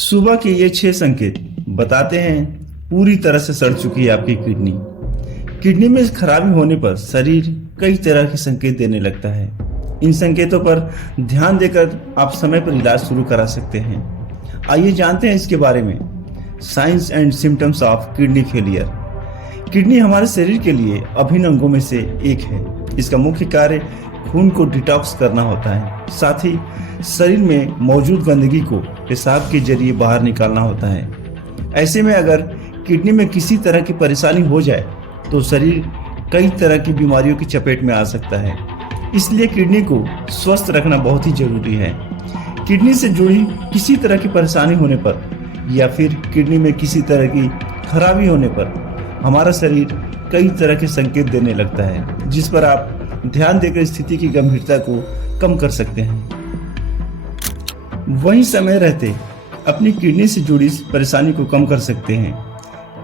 सुबह के ये 6 संकेत बताते हैं पूरी तरह से सड़ चुकी है आपकी किडनी। किडनी में खराबी होने पर शरीर कई तरह के संकेत देने लगता है। इन संकेतों पर ध्यान देकर आप समय पर इलाज शुरू करा सकते हैं। आइए जानते हैं इसके बारे में। Science and symptoms of kidney failure. Kidney हमारे शरीर के लिए अभिन्न अंगों में से एक है। इसका मुख्य कार्य खून को डिटॉक्स करना होता है, साथ ही शरीर में मौजूद गंदगी को पेशाब के जरिए बाहर निकालना होता है। ऐसे में अगर किडनी में किसी तरह की परेशानी हो जाए तो शरीर कई तरह की बीमारियों की चपेट में आ सकता है। इसलिए किडनी को स्वस्थ रखना बहुत ही जरूरी है। किडनी से जुड़ी किसी तरह की परेशानी होने पर या फिर किडनी में किसी तरह की खराबी होने पर हमारा शरीर कई तरह के संकेत देने लगता है, जिस पर आप ध्यान देकर स्थिति की गंभीरता को कम कर सकते हैं। वहीं समय रहते अपनी किडनी से जुड़ी परेशानी को कम कर सकते हैं।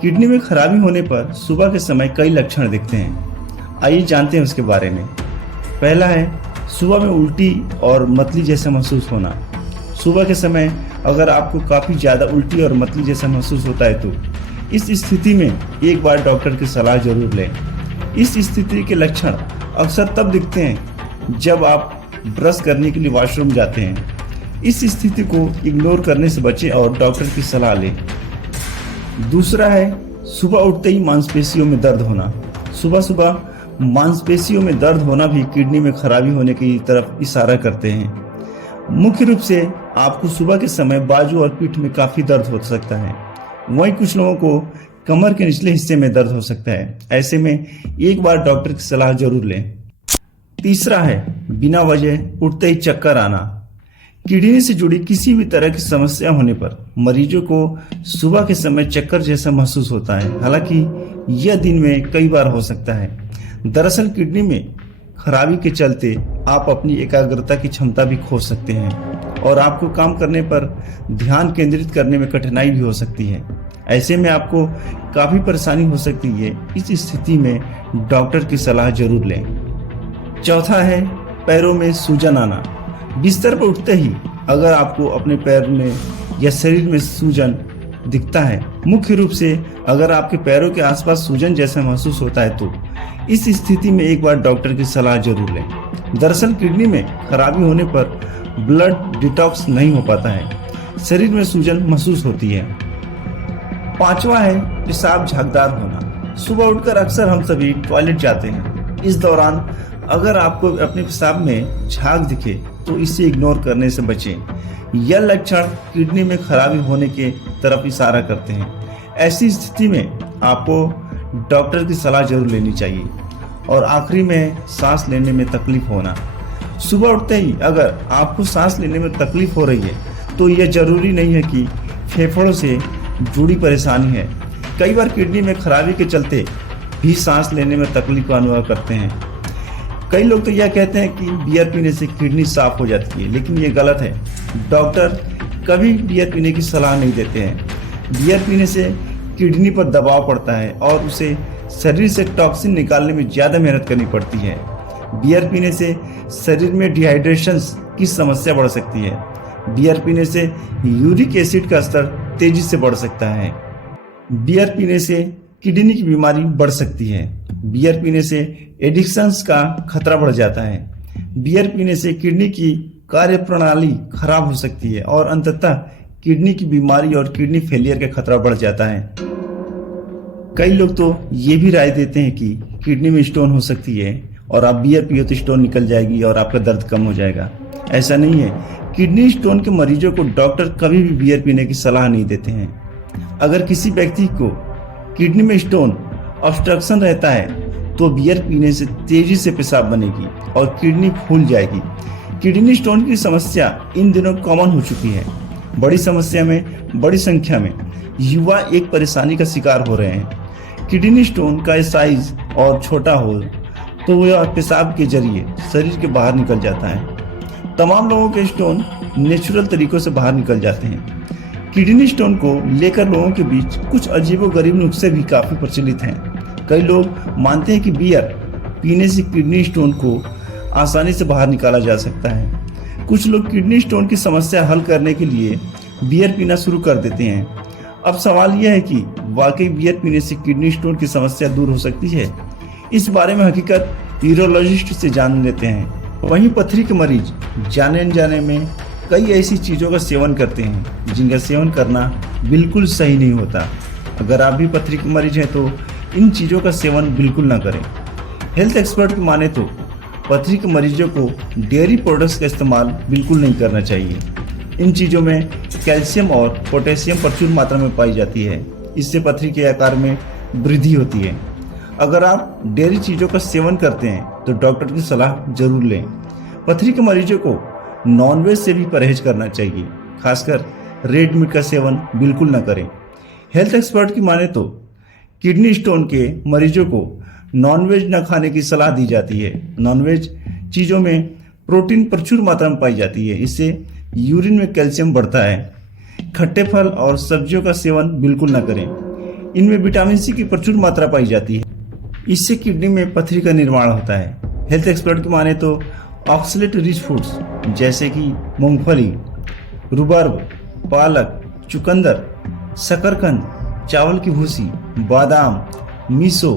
किडनी में खराबी होने पर सुबह के समय कई लक्षण दिखते हैं। आइए जानते हैं उसके बारे में। पहला है सुबह में उल्टी और मतली जैसा महसूस होना। सुबह के समय अगर आपको काफ़ी ज़्यादा उल्टी और मतली जैसा महसूस होता है तो इस स्थिति में एक बार डॉक्टर की सलाह जरूर लें। इस स्थिति के लक्षण अक्सर तब दिखते हैं जब आप ब्रश करने के लिए वॉशरूम जाते हैं। इस स्थिति को इग्नोर करने से बचें और डॉक्टर की सलाह लें। दूसरा है सुबह उठते ही मांसपेशियों में दर्द होना। सुबह सुबह मांसपेशियों में दर्द होना भी किडनी में खराबी होने की तरफ इशारा करते हैं। मुख्य रूप से आपको सुबह के समय बाजू और पीठ में काफ़ी दर्द हो सकता है। वहीं कुछ लोगों को कमर के निचले हिस्से में दर्द हो सकता है। ऐसे में एक बार डॉक्टर की सलाह जरूर लें। तीसरा है बिना वजह उठते ही चक्कर आना। किडनी से जुड़ी किसी भी तरह की समस्या होने पर मरीजों को सुबह के समय चक्कर जैसा महसूस होता है। हालांकि यह दिन में कई बार हो सकता है। दरअसल किडनी में खराबी के चलते आप अपनी एकाग्रता की क्षमता भी खो सकते हैं और आपको काम करने पर ध्यान केंद्रित करने में कठिनाई भी हो सकती है। ऐसे में आपको काफ़ी परेशानी हो सकती है। इस स्थिति में डॉक्टर की सलाह जरूर लें। चौथा है पैरों में सूजन आना। बिस्तर पर उठते ही अगर आपको अपने पैर में या शरीर में सूजन दिखता है, मुख्य रूप से अगर आपके पैरों के आसपास सूजन जैसा महसूस होता है तो इस स्थिति में एक बार डॉक्टर की सलाह जरूर लें। दरअसल किडनी में खराबी होने पर ब्लड डिटॉक्स नहीं हो पाता है, शरीर में सूजन महसूस होती है। पांचवा है पेशाब झागदार होना। सुबह उठकर अक्सर हम सभी टॉयलेट जाते हैं। इस दौरान अगर आपको अपने पेशाब में झाग दिखे तो इसे इग्नोर करने से बचें। यह लक्षण किडनी में खराबी होने के तरफ इशारा करते हैं। ऐसी स्थिति में आपको डॉक्टर की सलाह जरूर लेनी चाहिए। और आखिरी में सांस लेने में तकलीफ होना। सुबह उठते ही अगर आपको सांस लेने में तकलीफ हो रही है तो यह जरूरी नहीं है कि फेफड़ों से जुड़ी परेशानी है। कई बार किडनी में खराबी के चलते भी सांस लेने में तकलीफ का अनुभव करते हैं। कई लोग तो यह कहते हैं कि बियर पीने से किडनी साफ हो जाती है, लेकिन ये गलत है। डॉक्टर कभी बियर पीने की सलाह नहीं देते हैं। बियर पीने से किडनी पर दबाव पड़ता है और उसे शरीर से टॉक्सिन निकालने में ज़्यादा मेहनत करनी पड़ती है। बियर पीने से शरीर में डिहाइड्रेशन की समस्या बढ़ सकती है। बियर पीने से यूरिक एसिड का स्तर तेजी से बढ़ सकता है। बियर पीने से किडनी की बीमारी बढ़ सकती है। बियर पीने से एडिक्शंस का खतरा बढ़ जाता है। बियर पीने से किडनी की कार्यप्रणाली खराब हो सकती है और अंततः किडनी की बीमारी और किडनी फेलियर का खतरा बढ़ जाता है। कई लोग तो ये भी राय देते हैं कि किडनी में स्टोन हो सकती है और आप बियर पियो तो स्टोन निकल जाएगी और आपका दर्द कम हो जाएगा। ऐसा नहीं है। किडनी स्टोन के मरीजों को डॉक्टर कभी भी बियर पीने की सलाह नहीं देते हैं। अगर किसी व्यक्ति को किडनी में स्टोन ऑब्स्ट्रक्शन रहता है तो बियर पीने से तेजी से पेशाब बनेगी और किडनी फूल जाएगी। किडनी स्टोन की समस्या इन दिनों कॉमन हो चुकी है। बड़ी समस्या में बड़ी संख्या में युवा एक परेशानी का शिकार हो रहे हैं। किडनी स्टोन का साइज और छोटा हो तो वह पेशाब के जरिए शरीर के बाहर निकल जाता है। तमाम लोगों के स्टोन नेचुरल तरीकों से बाहर निकल जाते हैं। किडनी स्टोन को लेकर लोगों के बीच कुछ अजीबोगरीब नुस्खे भी काफ़ी प्रचलित हैं। कई लोग मानते हैं कि बियर पीने से किडनी स्टोन को आसानी से बाहर निकाला जा सकता है। कुछ लोग किडनी स्टोन की समस्या हल करने के लिए बियर पीना शुरू कर देते हैं। अब सवाल यह है कि वाकई बियर पीने से किडनी स्टोन की समस्या दूर हो सकती है? इस बारे में हकीकत यूरोलॉजिस्ट से जान लेते हैं। वहीं पथरी के मरीज जाने अनजाने में कई ऐसी चीज़ों का सेवन करते हैं जिनका सेवन करना बिल्कुल सही नहीं होता। अगर आप भी पथरी के मरीज हैं तो इन चीज़ों का सेवन बिल्कुल ना करें। हेल्थ एक्सपर्ट की माने तो पथरी के मरीजों को डेयरी प्रोडक्ट्स का इस्तेमाल बिल्कुल नहीं करना चाहिए। इन चीज़ों में कैल्शियम और पोटेशियम प्रचुर मात्रा में पाई जाती है। इससे पथरी के आकार में वृद्धि होती है। अगर आप डेयरी चीज़ों का सेवन करते हैं तो डॉक्टर की सलाह जरूर लें। पथरी के मरीजों को नॉनवेज से भी परहेज करना चाहिए, खासकर रेड मीट का सेवन बिल्कुल न करें। हेल्थ एक्सपर्ट की माने तो किडनी स्टोन के मरीजों को नॉनवेज न खाने की सलाह दी जाती है। नॉनवेज चीज़ों में प्रोटीन प्रचुर मात्रा में पाई जाती है। इससे यूरिन में कैल्शियम बढ़ता है। खट्टे फल और सब्जियों का सेवन बिल्कुल न करें। इनमें विटामिन सी की प्रचुर मात्रा पाई जाती है। इससे किडनी में पथरी का निर्माण होता है। हेल्थ एक्सपर्ट की माने तो ऑक्सलेट रिच फूड्स जैसे कि मूंगफली, रुबार्ब, पालक, चुकंदर, शकरकंद, चावल की भूसी, बादाम, मीसो,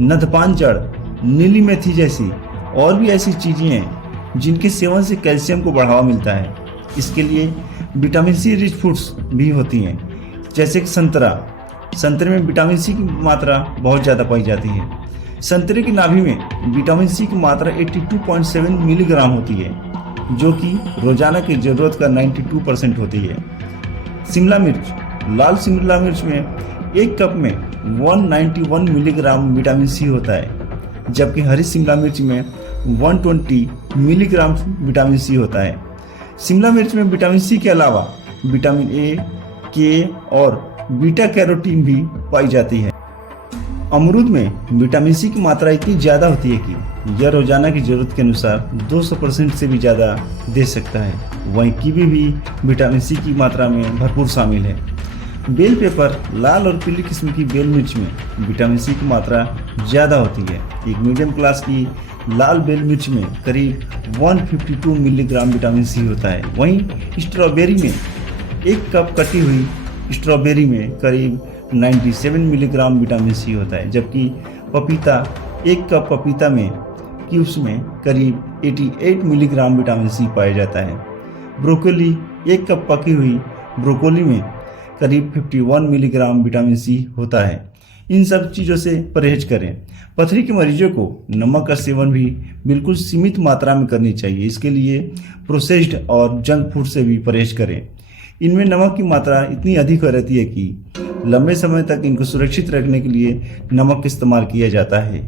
नदपान जड़, नीली मेथी जैसी और भी ऐसी चीज़ें हैं जिनके सेवन से कैल्शियम को बढ़ावा मिलता है। इसके लिए विटामिन सी रिच फूड्स भी होती हैं, जैसे कि संतरे में विटामिन सी की मात्रा बहुत ज़्यादा पाई जाती है। संतरे की नाभि में विटामिन सी की मात्रा 82.7 मिलीग्राम होती है, जो कि रोजाना की ज़रूरत का 92% होती है। शिमला मिर्च, लाल शिमला मिर्च में एक कप में 191 मिलीग्राम विटामिन सी होता है, जबकि हरी शिमला मिर्च में 120 मिलीग्राम विटामिन सी होता है। शिमला मिर्च में विटामिन सी के अलावा विटामिन ए, के और बीटा कैरोटीन भी पाई जाती है। अमरूद में विटामिन सी की मात्रा इतनी ज़्यादा होती है कि यह रोजाना की ज़रूरत के अनुसार 200% से भी ज़्यादा दे सकता है। वहीं कीवी भी विटामिन सी की मात्रा में भरपूर शामिल है। बेल पेपर, लाल और पीली किस्म की बेल मिर्च में विटामिन सी की मात्रा ज़्यादा होती है। एक मीडियम क्लास की लाल बेल मिर्च में करीब 152 मिलीग्राम विटामिन सी होता है। वहीं स्ट्रॉबेरी में एक कप कटी हुई स्ट्रॉबेरी में करीब 97 मिलीग्राम विटामिन सी होता है, जबकि पपीता, एक कप पपीता में क्यूब्स में करीब 88 मिलीग्राम विटामिन सी पाया जाता है। ब्रोकोली, एक कप पकी हुई ब्रोकोली में करीब 51 मिलीग्राम विटामिन सी होता है। इन सब चीज़ों से परहेज करें। पथरी के मरीजों को नमक का सेवन भी बिल्कुल सीमित मात्रा में करनी चाहिए। इसके लिए प्रोसेस्ड और जंक फूड से भी परहेज करें। इनमें नमक की मात्रा इतनी अधिक रहती है कि लंबे समय तक इनको सुरक्षित रखने के लिए नमक इस्तेमाल किया जाता है।